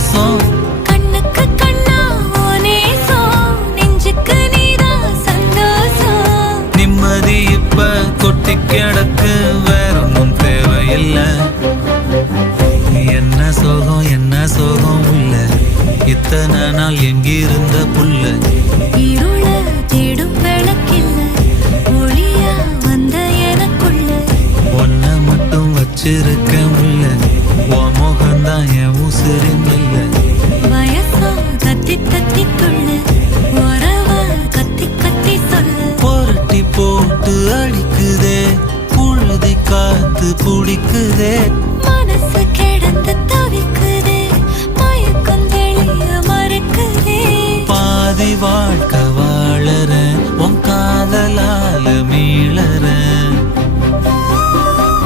சந்தோஷம். கண்ணுக்கு கண்ணா நேசம், நெஞ்சுக்கு நீதான் சந்தோஷம். நிம்மதி இப்ப கொட்டி கிடக்கு, வேற ஒன்றும் தேவையில்லை. என்ன சோகம் என்ன சோகம் உள்ள, இத்தனை நாள் எங்கிருந்த புல்ல. இருள தேடும் விளக்கில்ல, ஒளியா வந்த எனக்குள்ள. ஒன்ன மட்டும் வச்சிருக்க முல்ல, உன் முகம்தான் என் உசிரின் இல்ல. வயசா தத்தி தத்தி துள்ள, உறவா கத்தி கத்தி சொல்ல. புரட்டி போட்டு அடிக்குதே, புழுதி காத்து பிடிக்குதே. மனசு கிடந்து தவிக்குதே, மயக்கம் தெளிய மறுக்குதே. பாதி வாழ்க்கை வாழற, உன் காதலால மீளற.